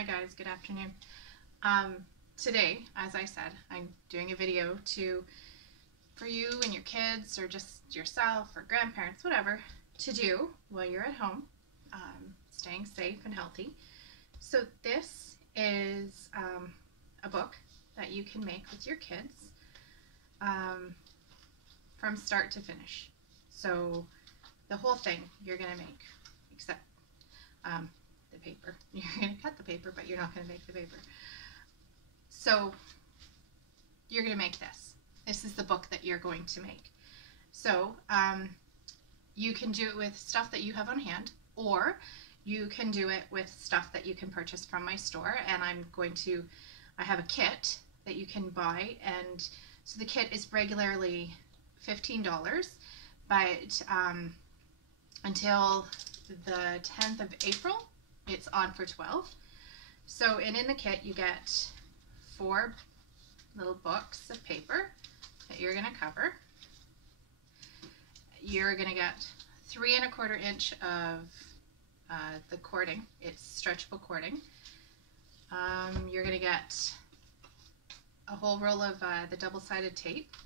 Hi guys, good afternoon. Today, as I said, I'm doing a video for you and your kids or just yourself or grandparents, whatever, to do while you're at home, staying safe and healthy. So this is a book that you can make with your kids from start to finish. So the whole thing you're going to make, except the paper. You're going to cut the paper, but you're not going to make the paper. So you're going to make this. This is the book that you're going to make. So you can do it with stuff that you have on hand, or you can do it with stuff that you can purchase from my store. And I have a kit that you can buy, and so the kit is regularly $15, but until the 10th of April, it's on for $12. So, and in the kit you get 4 little books of paper that you're going to cover. You're going to get 3 1/4 inch of the cording. It's stretchable cording. You're going to get a whole roll of the double-sided tape.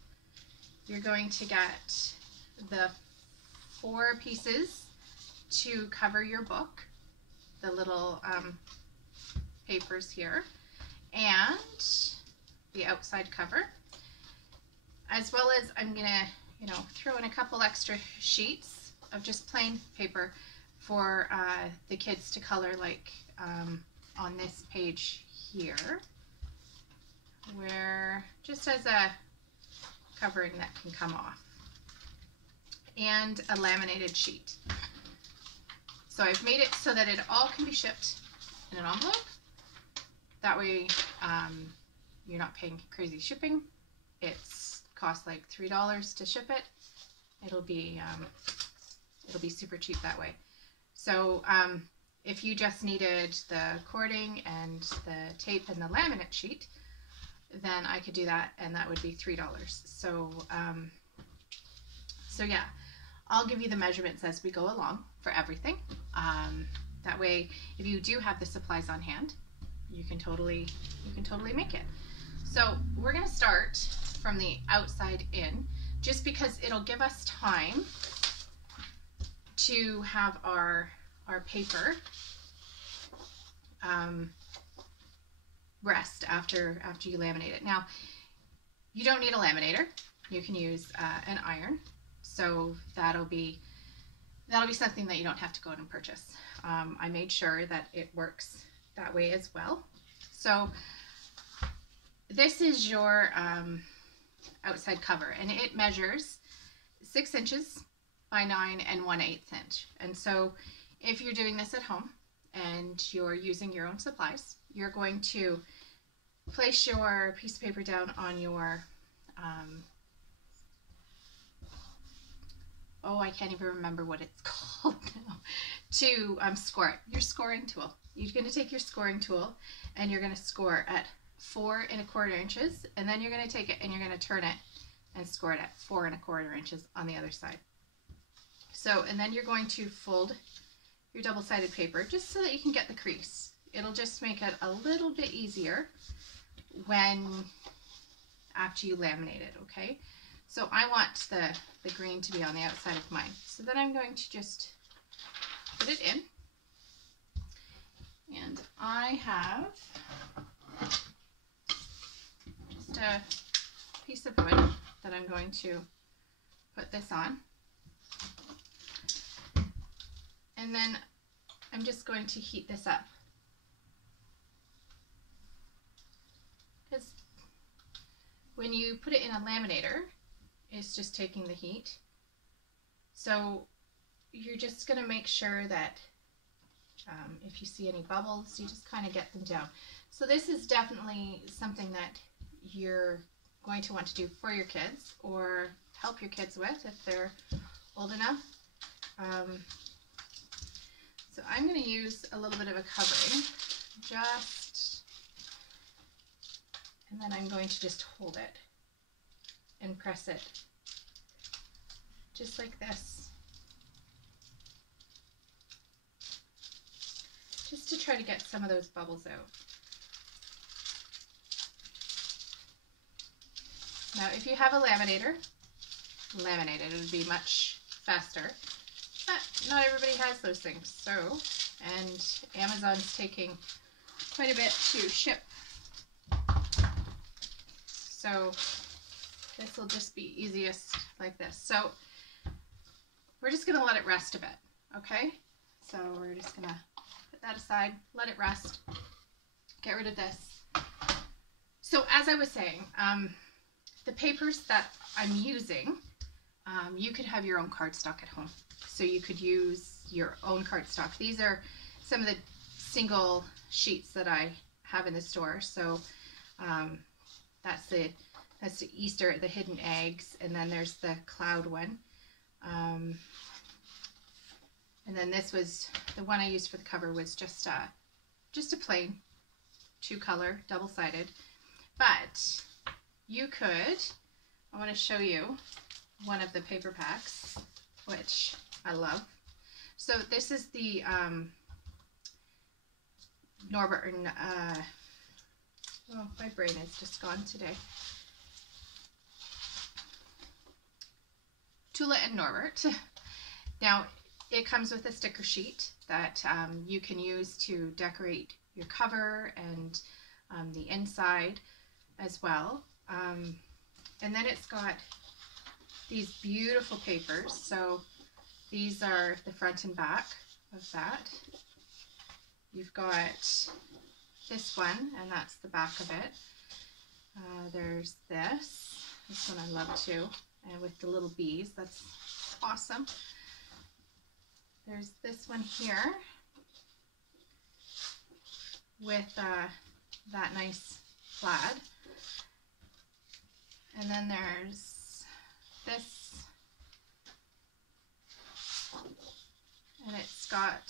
You're going to get the 4 pieces to cover your book, the little papers here, and the outside cover, as well as I'm gonna throw in a couple extra sheets of just plain paper for the kids to color, like on this page here, where just as a covering that can come off, and a laminated sheet. So I've made it so that it all can be shipped in an envelope. That way you're not paying crazy shipping. It's costs like $3 to ship it. It'll be super cheap that way. So if you just needed the cording and the tape and the laminate sheet, then I could do that, and that would be $3. So so yeah, I'll give you the measurements as we go along for everything. That way, if you do have the supplies on hand, you can totally make it. So we're going to start from the outside in, just because it'll give us time to have our paper rest after you laminate it. Now, you don't need a laminator. You can use an iron. So that'll be something that you don't have to go out and purchase. I made sure that it works that way as well. So this is your outside cover, and it measures 6 inches by 9 1/8 inch. And so if you're doing this at home and you're using your own supplies, you're going to place your piece of paper down on your I can't even remember what it's called now, to score it. Your scoring tool. You're going to take your scoring tool and you're going to score at 4 1/4 inches, and then you're going to take it and you're going to turn it and score it at 4 1/4 inches on the other side. So, and then you're going to fold your double-sided paper just so that you can get the crease. It'll just make it a little bit easier after you laminate it, okay? So I want the green to be on the outside of mine. So then I'm going to just put it in. And I have just a piece of wood that I'm going to put this on. And then I'm just going to heat this up, because when you put it in a laminator, it's just taking the heat. So you're just going to make sure that if you see any bubbles, you just kind of get them down. So this is definitely something that you're going to want to do for your kids, or help your kids with if they're old enough. So I'm going to use a little bit of a covering, and then I'm going to just hold it and press it just like this, just to try to get some of those bubbles out. Now, if you have a laminator, laminate it. It would be much faster. But not everybody has those things. So, and Amazon's taking quite a bit to ship. So this will just be easiest like this. So we're just going to let it rest a bit. Okay? So we're just going to put that aside, let it rest, get rid of this. So as I was saying, the papers that I'm using, you could have your own cardstock at home. So you could use your own cardstock. These are some of the single sheets that I have in the store. So that's the Easter, the hidden eggs, and then there's the cloud one. And then this was, the one I used for the cover was just a plain 2-color, double-sided. But you could, I want to show you one of the paper packs, which I love. So this is the Norbert, oh, my brain is just gone today. Tula and Norbert. Now, it comes with a sticker sheet that you can use to decorate your cover and the inside as well. And then it's got these beautiful papers. So these are the front and back of that. You've got this one, and that's the back of it. There's this. This one I love too. And with the little bees, that's awesome. There's this one here with that nice plaid. And then there's this, and it's got,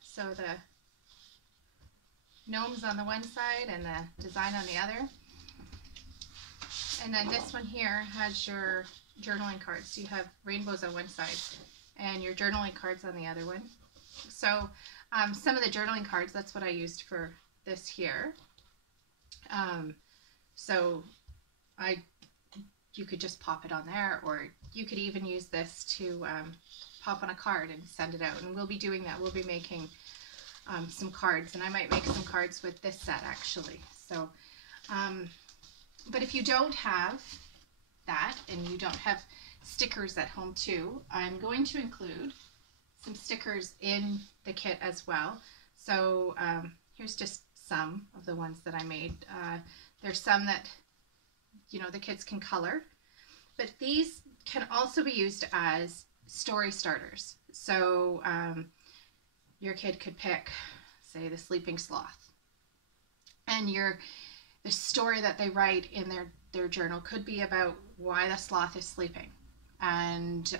so the gnomes on the one side and the design on the other. And then this one here has your journaling cards. So you have rainbows on one side and your journaling cards on the other one. So some of the journaling cards, that's what I used for this here. So you could just pop it on there, or you could even use this to pop on a card and send it out. And we'll be doing that. We'll be making some cards, and I might make some cards with this set actually. So, but if you don't have that and you don't have stickers at home too, I'm going to include some stickers in the kit as well. So here's just some of the ones that I made. There's some that, you know, the kids can color, but these can also be used as story starters. So your kid could pick, say, the Sleeping Sloth, and the story that they write in their journal could be about why the sloth is sleeping and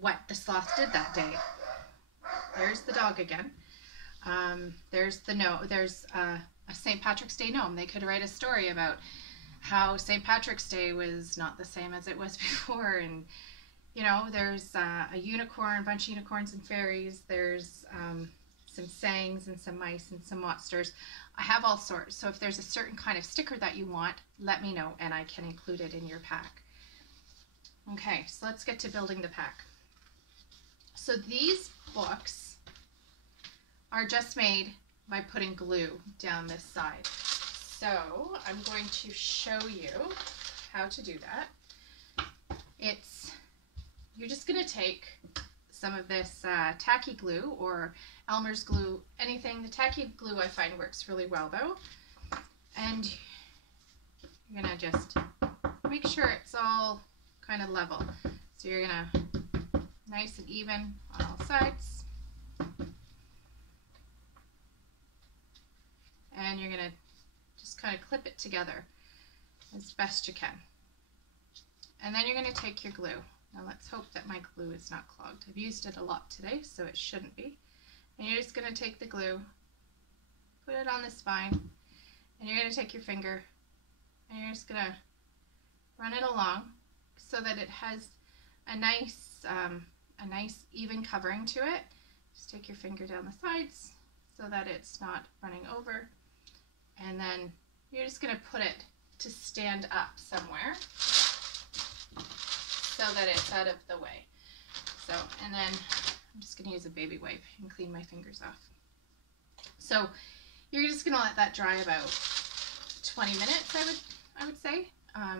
what the sloth did that day. There's the dog again. There's a St. Patrick's Day gnome. They could write a story about how St. Patrick's Day was not the same as it was before, and you know, there's a unicorn, a bunch of unicorns and fairies. There's some sayings and some mice and some monsters. I have all sorts. So if there's a certain kind of sticker that you want, let me know and I can include it in your pack. Okay, so let's get to building the pack. So these books are just made by putting glue down this side. So I'm going to show you how to do that. You're just going to take some of this tacky glue or Elmer's glue, anything. The tacky glue I find works really well though. And you're going to just make sure it's all kind of level. So you're going to nice and even on all sides. And you're going to just kind of clip it together as best you can. And then you're going to take your glue. Now let's hope that my glue is not clogged. I've used it a lot today, so it shouldn't be. And you're just going to take the glue, put it on the spine, and you're going to take your finger and you're just going to run it along so that it has a nice even covering to it, Just take your finger down the sides so that it's not running over. And then you're just going to put it to stand up somewhere so that it's out of the way. So, and then I'm just going to use a baby wipe and clean my fingers off. So you're just going to let that dry about 20 minutes, I would say.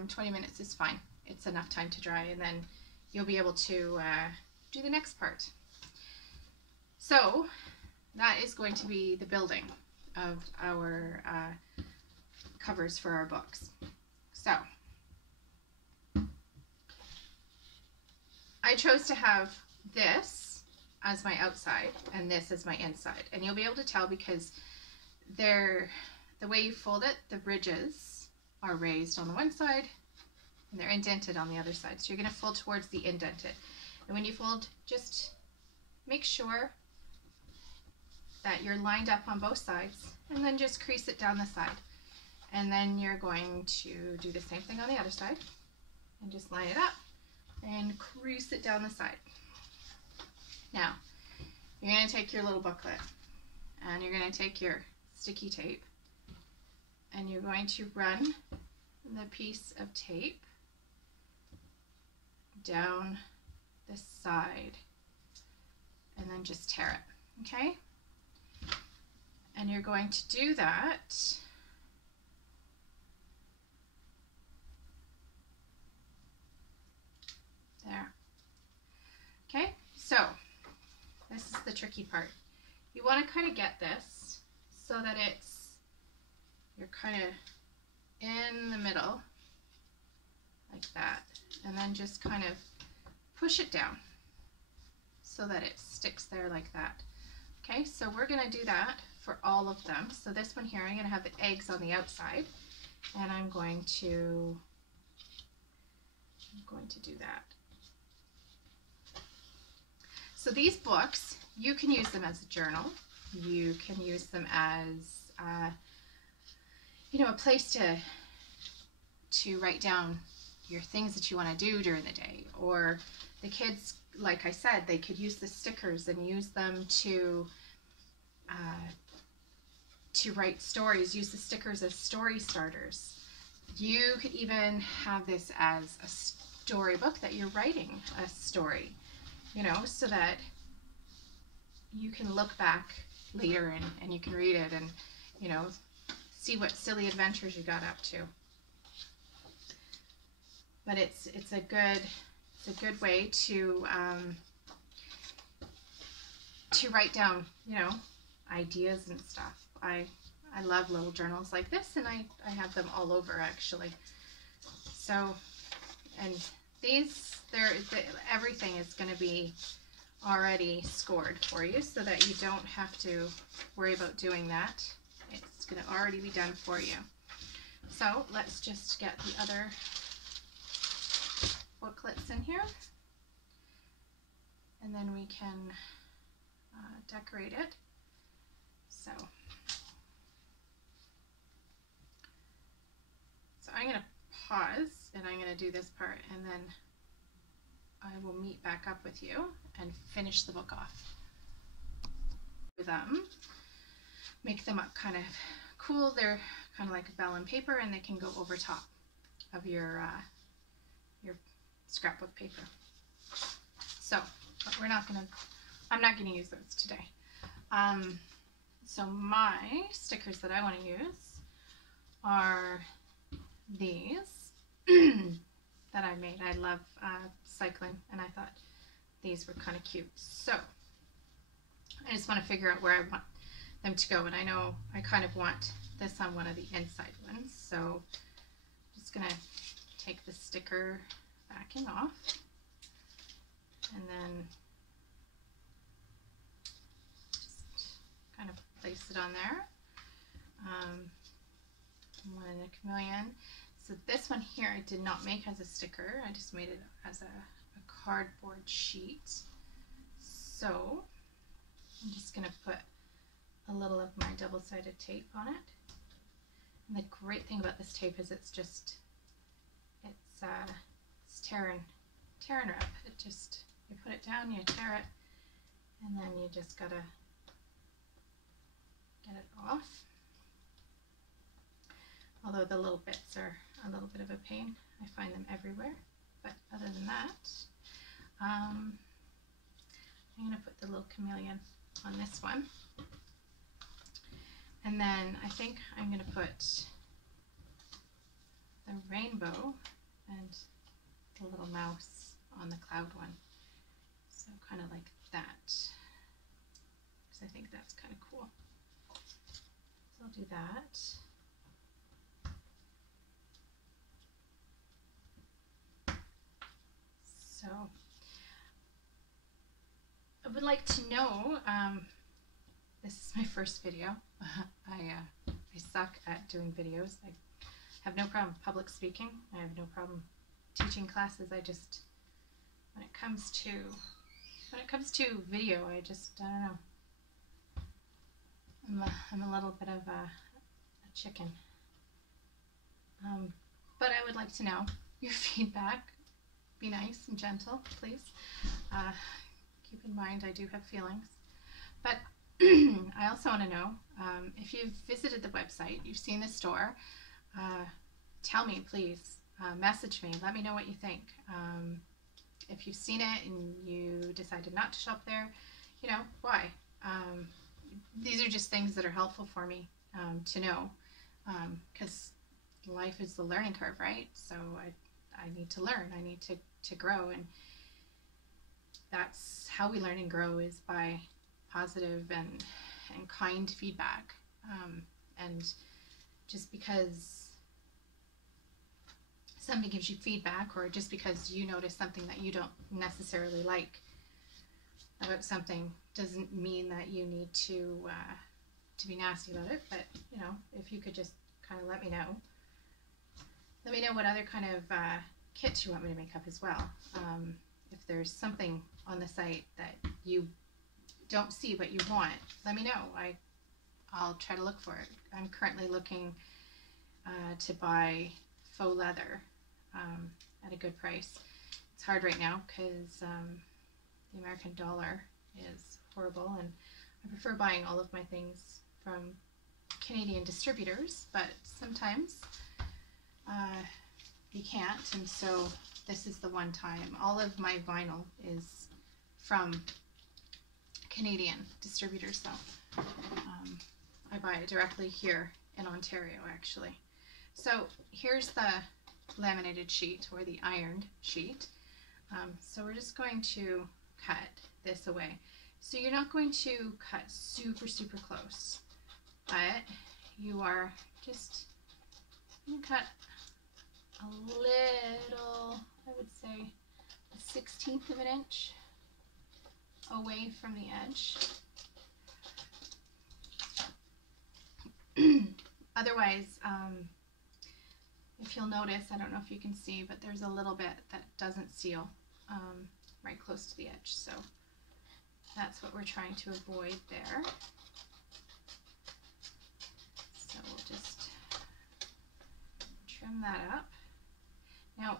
20 minutes is fine. It's enough time to dry, and then you'll be able to do the next part. So that is going to be the building of our covers for our books. So I chose to have this as my outside and this as my inside, and you'll be able to tell because the way you fold it, the ridges are raised on the one side and they're indented on the other side. So you're going to fold towards the indented, and when you fold, just make sure that you're lined up on both sides, and then just crease it down the side. And then you're going to do the same thing on the other side and just line it up and crease it down the side. Now, you're going to take your little booklet and you're going to take your sticky tape and you're going to run the piece of tape down the side and then just tear it, okay? And you're going to do that there. Okay, so this is the tricky part. You want to kind of get this so that you're kind of in the middle like that, and then just kind of push it down so that it sticks there like that. Okay, so we're going to do that for all of them. So this one here, I'm going to have the eggs on the outside, and I'm going to do that. So these books, you can use them as a journal. You can use them as a place to write down your things that you want to do during the day. Or the kids, like I said, they could use the stickers and use them to write stories. Use the stickers as story starters. You could even have this as a storybook that you're writing a story, so that you can look back later and you can read it and, see what silly adventures you got up to. But it's a good way to write down, ideas and stuff. I love little journals like this, and I have them all over actually. So, and these, everything is going to be already scored for you so that you don't have to worry about doing that. It's going to already be done for you. So let's just get the other booklets in here, and then we can decorate it. So I'm going to pause and I'm going to do this part, and then I will meet back up with you and finish the book off. Make them up kind of cool. They're kind of like vellum paper, and they can go over top of your scrapbook paper. So, but I'm not gonna use those today. So my stickers that I want to use are these that I made. I love cycling, and I thought these were kind of cute. So I just want to figure out where I want them to go, and I know I kind of want this on one of the inside ones. So I'm just gonna take the sticker backing off, and then just kind of place it on there. One in a chameleon. So this one here I did not make as a sticker. I just made it as a cardboard sheet. So I'm just going to put a little of my double-sided tape on it. And the great thing about this tape is it's tear and rip. It just, you put it down, you tear it, and then you just gotta get it off. Although the little bits are a little bit of a pain. I find them everywhere. But other than that, I'm going to put the little chameleon on this one. And then I think I'm going to put the rainbow and the little mouse on the cloud one. So kind of like that, because I think that's kind of cool. So I'll do that. So I would like to know, this is my first video. I suck at doing videos. I have no problem public speaking. I have no problem teaching classes. I just, when it comes to video, I don't know. I'm a little bit of a chicken. But I would like to know your feedback. Be nice and gentle, please. Keep in mind I do have feelings. But I also want to know, if you've visited the website, you've seen the store, tell me, please. Message me. Let me know what you think. If you've seen it and you decided not to shop there, you know, why? These are just things that are helpful for me to know, because life is the learning curve, right? So I need to learn. I need to grow, and that's how we learn and grow, is by positive and kind feedback. And just because somebody gives you feedback, or just because you notice something that you don't necessarily like about something, doesn't mean that you need to be nasty about it. But you know, if you could just kind of let me know what other kind of kits you want me to make up as well. If there's something on the site that you don't see but you want, let me know. I'll try to look for it. I'm currently looking to buy faux leather at a good price. It's hard right now because the American dollar is horrible, and I prefer buying all of my things from Canadian distributors, but sometimes you can't, and so this is the one time. All of my vinyl is from Canadian distributors, so I buy it directly here in Ontario, actually. So here's the laminated sheet, or the ironed sheet. So we're just going to cut this away. So you're not going to cut super close, but you are just going to cut a little, I would say a 1/16 of an inch away from the edge. Otherwise, if you'll notice, I don't know if you can see, but there's a little bit that doesn't seal right close to the edge. So that's what we're trying to avoid there. So we'll just trim that up. Now,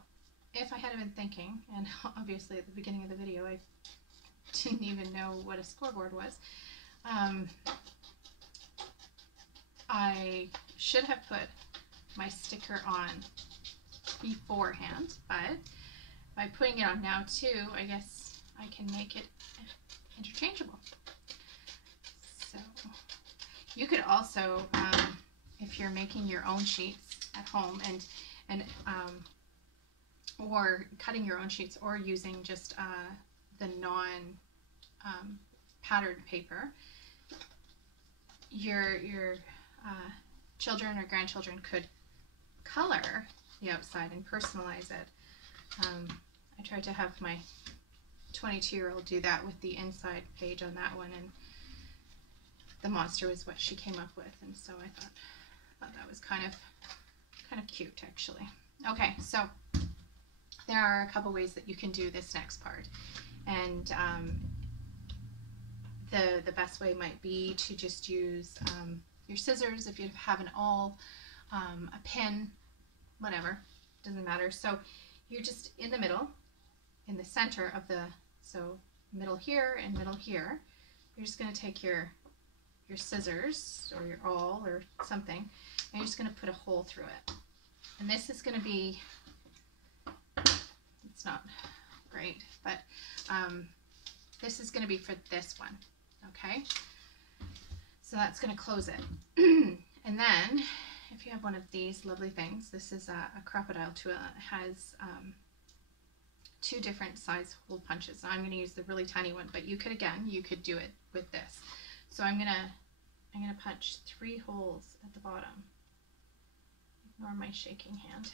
if I hadn't been thinking, and obviously at the beginning of the video I didn't even know what a scoreboard was, I should have put my sticker on beforehand, but by putting it on now too, I guess I can make it interchangeable. So you could also, if you're making your own sheets at home and or cutting your own sheets, or using just the non patterned paper, your children or grandchildren could color the outside and personalize it. I tried to have my 22-year-old do that with the inside page on that one, and the monster was what she came up with, and so I thought that was kind of cute, actually. Okay, so there are a couple ways that you can do this next part, and the best way might be to just use your scissors, if you have an awl, a pin, whatever, doesn't matter. So you're just in the middle, in the center of the, so middle here and middle here, you're just going to take your scissors or your awl or something, and you're just going to put a hole through it. And this is going to be, it's not great, but this is going to be for this one, okay? So that's going to close it. And then, if you have one of these lovely things, this is a crocodile tool. It has 2 different size hole punches. Now I'm going to use the really tiny one, but you could do it with this. So I'm gonna punch 3 holes at the bottom. Ignore my shaking hand.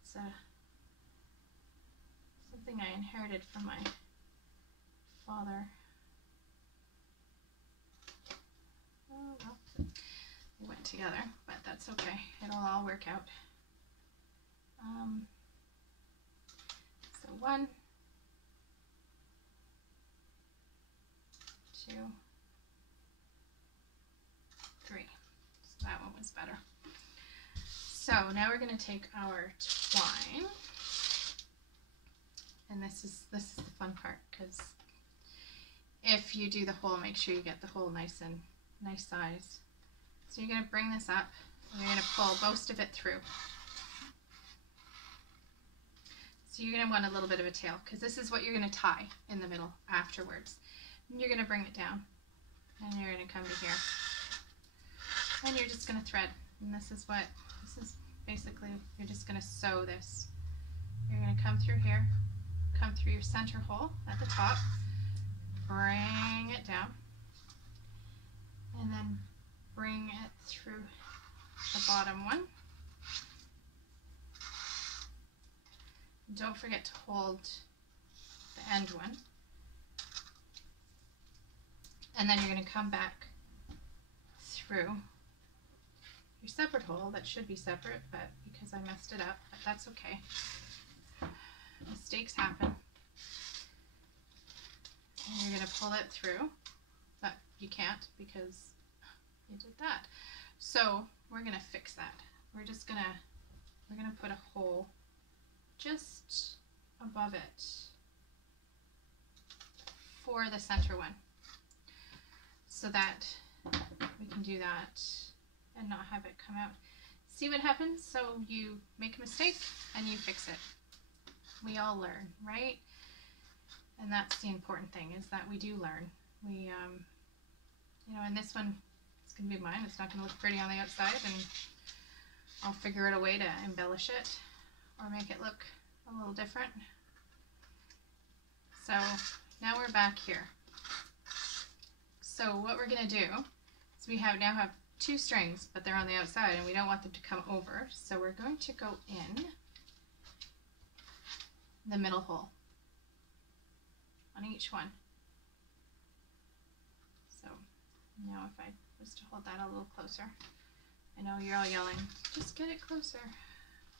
It's something I inherited from my father. Oh well, they went together, but that's okay. It'll all work out. So 1, 2, 3. So that one was better. So now we're going to take our twine, and this is the fun part, because if you do the hole, make sure you get the hole nice size. So you're going to bring this up, and you're going to pull most of it through. So you're going to want a little bit of a tail, because this is what you're going to tie in the middle afterwards. And you're going to bring it down, and you're going to come to here, and you're just going to thread. And this is basically, you're just going to sew this. You're going to come through here, come through your center hole at the top, bring it down, and then bring it through the bottom one. Don't forget to hold the end one. And then you're going to come back through your separate hole. That should be separate, but because I messed it up, but that's okay. Mistakes happen. And you're going to pull it through, but you can't because you did that. So we're going to fix that. We're going to put a hole just above it for the center one, so that we can do that and not have it come out. See what happens? So you make a mistake and you fix it. We all learn, right? And that's the important thing, is that we do learn. We, you know, and this one, it's going to be mine. It's not going to look pretty on the outside, and I'll figure out a way to embellish it or make it look a little different. So now we're back here. So what we're going to do is we now have 2 strings, but they're on the outside and we don't want them to come over. So we're going to go in the middle hole on each one. So now if I was to hold that a little closer, I know you're all yelling, just get it closer.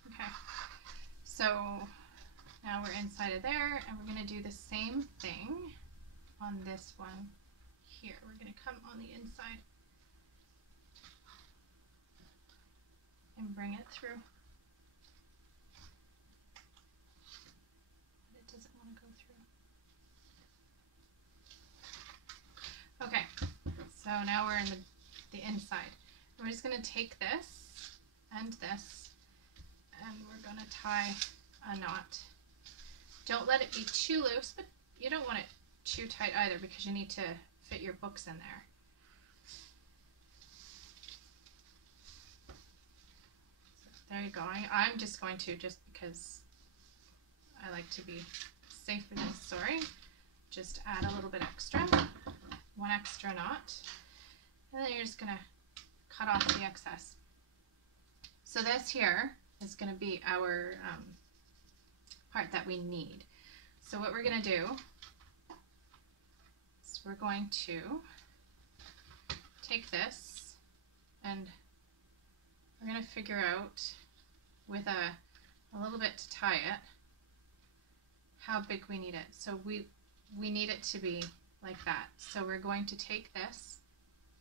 Okay, so now we're inside of there, and we're going to do the same thing on this one here. We're going to come on the inside and bring it through. But it doesn't want to go through. Okay, so now we're in the inside. We're just going to take this and this, and we're going to tie a knot. Don't let it be too loose, but you don't want it too tight either, because you need to fit your books in there. So there you go. I'm just going to, just because I like to be safer than sorry, just add a little bit extra, 1 extra knot, and then you're just going to cut off the excess. So this here is going to be our part that we need. So what we're going to do is we're going to take this, and we're going to figure out with a little bit to tie it how big we need it. So we need it to be like that. So we're going to take this,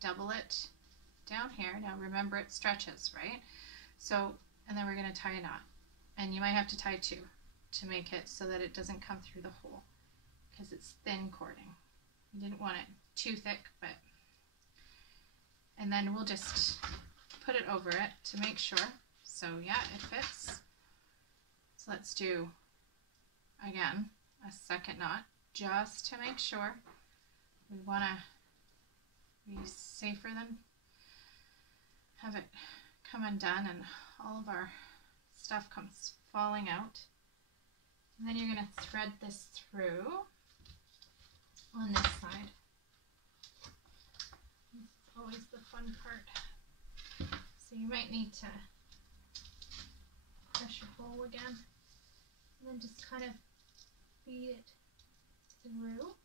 double it down here. Now remember, it stretches, right? So, and then we're going to tie a knot, and you might have to tie 2 to make it so that it doesn't come through the hole, because it's thin cording. You didn't want it too thick, but, and then we'll just put it over it to make sure. So yeah, it fits. So let's do, again, a second knot just to make sure. We want to be safer than have it come undone and all of our stuff comes falling out. And then you're going to thread this through on this side. It's always the fun part. So you might need to pressure hole again and then just kind of feed it through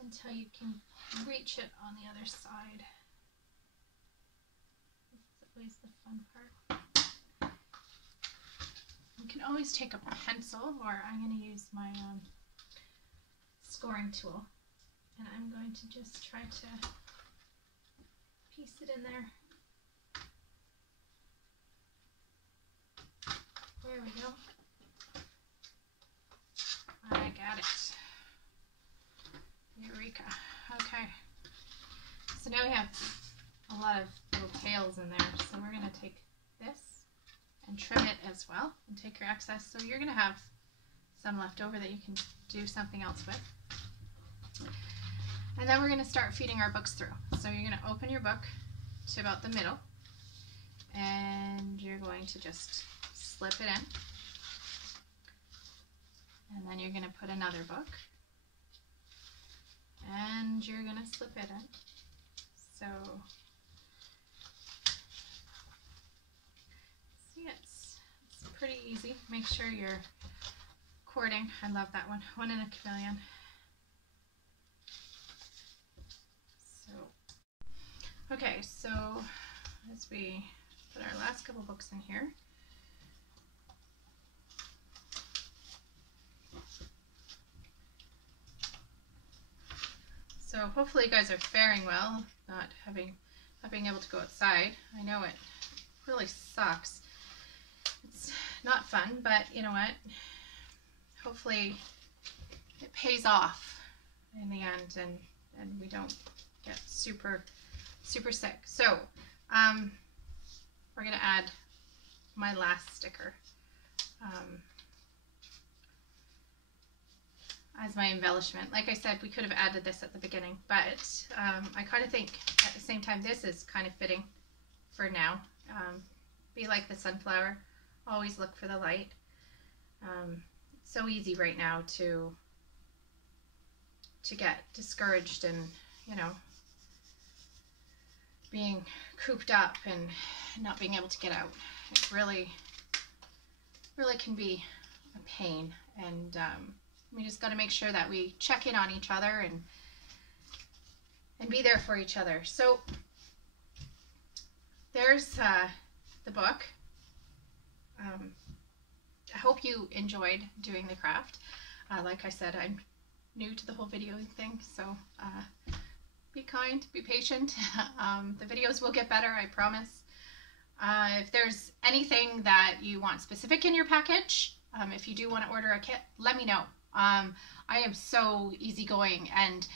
until you can reach it on the other side. That's always the fun part. You can always take a pencil, or I'm going to use my scoring tool, and I'm going to just try to piece it in there. There we go. I got it. Eureka. Okay. So now we have a lot of little tails in there. So we're going to take this and trim it as well and take your excess. So you're going to have some left over that you can do something else with. And then we're going to start feeding our books through. So you're going to open your book to about the middle and you're going to just slip it in. And then you're going to put another book and you're going to slip it in. So see, it's pretty easy. Make sure you're cording. I love that one. One in a chameleon. So okay, so as we put our last couple books in here, so hopefully you guys are faring well, not being able to go outside. I know it really sucks. It's not fun, but you know what? Hopefully it pays off in the end and we don't get super sick. So we're going to add my last sticker as my embellishment. Like I said, we could have added this at the beginning, but I kind of think at the same time this is kind of fitting for now. Be like the sunflower, always look for the light. It's so easy right now to get discouraged and, you know, being cooped up and not being able to get out. It really can be a pain, and we just got to make sure that we check in on each other and be there for each other. So there's the book. I hope you enjoyed doing the craft. Like I said, I'm new to the whole video thing, so be kind, be patient. The videos will get better, I promise. If there's anything that you want specific in your package, if you do want to order a kit, let me know. I am so easygoing and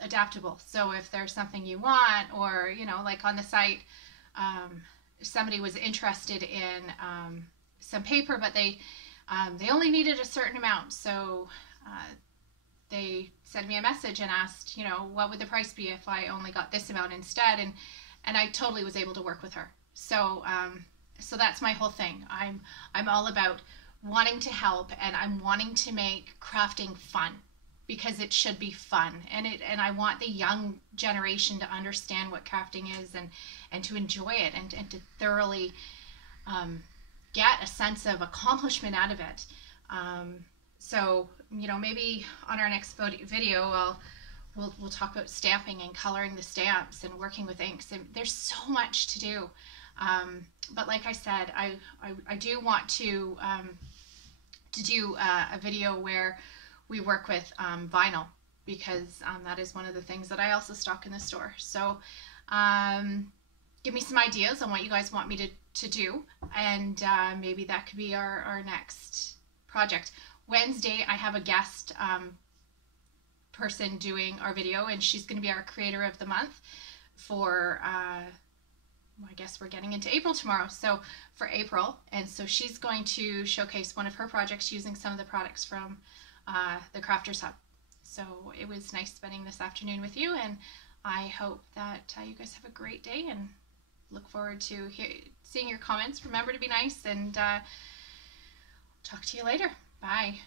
adaptable. So if there's something you want, or, you know, like on the site, somebody was interested in some paper, but they only needed a certain amount. So they sent me a message and asked, you know, what would the price be if I only got this amount instead? And I totally was able to work with her. So so that's my whole thing. I'm all about wanting to help, and I'm wanting to make crafting fun, because it should be fun, and I want the young generation to understand what crafting is and to enjoy it and to thoroughly get a sense of accomplishment out of it. So, you know, maybe on our next video we'll talk about stamping and coloring the stamps and working with inks, and there's so much to do. But like I said, I do want to do a video where we work with vinyl, because that is one of the things that I also stock in the store. So give me some ideas on what you guys want me to do, and maybe that could be our next project. Wednesday I have a guest person doing our video, and she's going to be our creator of the month for I guess we're getting into April tomorrow, so for April. And so she's going to showcase one of her projects using some of the products from the Crafters Hub. So it was nice spending this afternoon with you, and I hope that you guys have a great day, and look forward to seeing your comments. Remember to be nice, and talk to you later. Bye.